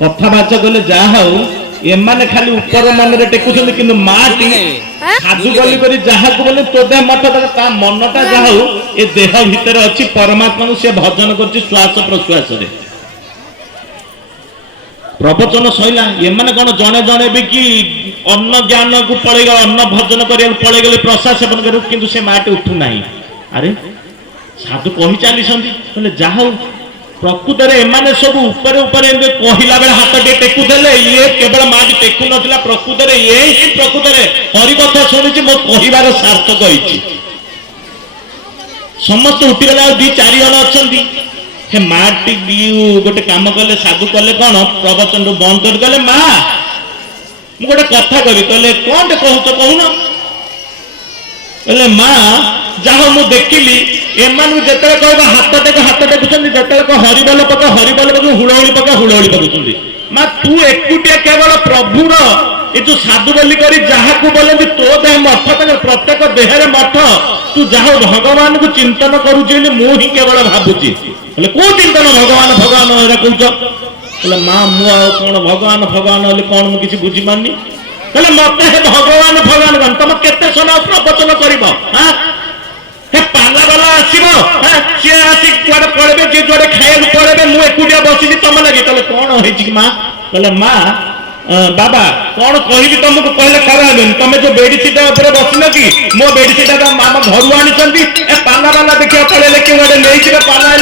कथावाच गले जहा एमाने खाली ऊपर मन टेकुछन कि माटी साधु गली करी जहा को बोले तो देह मठ ता मनटा जहा ए देह भीतर अछि परमात्मा को से भजन करछि श्वास प्रश्वास रे प्रवचन सैला एमाने कोन जणे जणे भी कि अन्न ज्ञान को पड़े गले अन्न भजन करिया पड़े गले प्रसाद सेवन करू किंतु से माटी उठु नाही अरे साधु कहि चाली संदी बोले जहा प्रकृत एमाने सब ऊपर ऊपर कहला बेले हाथ टे टेकु देले ये केवल माटी टेकु नथिला प्रकृत ये ही प्रकृत हरि कथा सुनिछि मो कहिबार सार्थक होइछि समस्त उठिगला दी चारि जण अछंती हे माटी दी गोटे काम कले साधु कले कोन प्रवचन बंद कर गले मा मु गोटे कथा कहि कहले कोन कहू तो कहून कहले मा जहाँ मु देखिली एमान जिते कह हाथ टेकुଛନ୍ତି जिते हरिबल पका हुड़हुड़ी पका हुड़हुड़ी पकाउଛନ୍ତି माँ तू एकुटिया केवल प्रभुर ये जो साधु बोली करी जहाँ को बोले तो देह मठ प्रत्येक देहरे मठ तू जहाँ भगवान को चिंतन करुचे मु ही केवल भावुची कौ चिंतन भगवान भगवान कह माँ मु कौन भगवान भगवान कौन मुझे बुझी पारनी कहले मत भगवान भगवान तुम केते समय प्रवचन कर पाला वाला आसो सी आसी कुआडे पड़े जी जुआडे खाइक पड़े मुझे एकुटिया बसी तुम लगे कहले कौन हो माँ कहले माँ बाबा कौन कहली तुमको कहले खराब तुम जो बेडसीट बसन कि मो बेडसीट आम घर आनी पाला वाला देखिए पड़े कि गोटे नहीं पाला